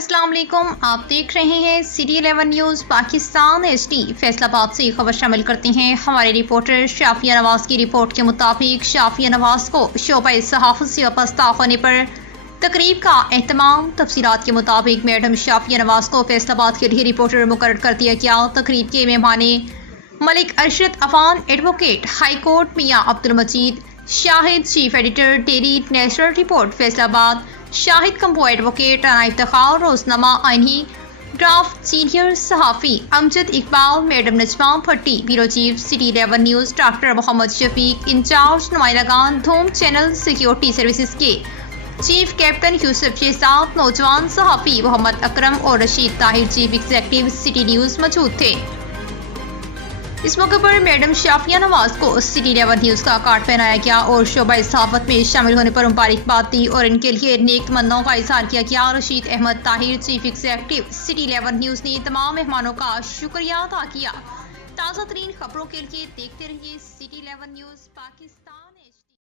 अस्सलाम वालेकुम, आप देख रहे हैं city 11 news Pakistan HD। Faisalabad से खबर शामिल करते हैं। हमारे रिपोर्टर शाफिया नवाज की रिपोर्ट के मुताबिक शाफिया नवाज को शोबे सहाफ़त से वाबस्ता होने पर तकरीब का एहतमाम। तफसीलात के मुताबिक मैडम शाफिया नवाज को फैसलाबाद के लिए रिपोर्टर मुकर्रर कर दिया गया। तकरीब के मेहमान Malik Arshad Afan, advocate high court Mian Abdul Majeed, Shahid chief editor daily national report Faisalabad, Shahid Kamboh advocate, Rana Iftikhar, रोजनामा आइनी, ड्राफ्ट सीनियर सहाफ़ी Amjad Iqbal, madam Najma Bhatti, bureau chief city 11 news doctor Muhammad Shafiq, incharge नुमाइंदगान धूम चैनल सिक्योरिटी सर्विसेज के चीफ कैप्टन यूसुफ शहजाद, नौजवान सहाफ़ी मोहम्मद अकरम और Rashid Tahir chief executive city news मौजूद थे। इस मौके पर मैडम शाफिया नवाज को सिटी 11 न्यूज़ का कार्ड पहनाया गया और शोबा सहाफ़त में शामिल होने पर मुबारकबाद दी और इनके लिए नेक तमन्नाओं का इजहार किया गया। Rashid Ahmed Tahir chief executive City 11 News ने तमाम मेहमानों का शुक्रिया अदा किया। ताज़ा तरीन खबरों के लिए देखते रहिए सिटी 11 न्यूज़ पाकिस्तान।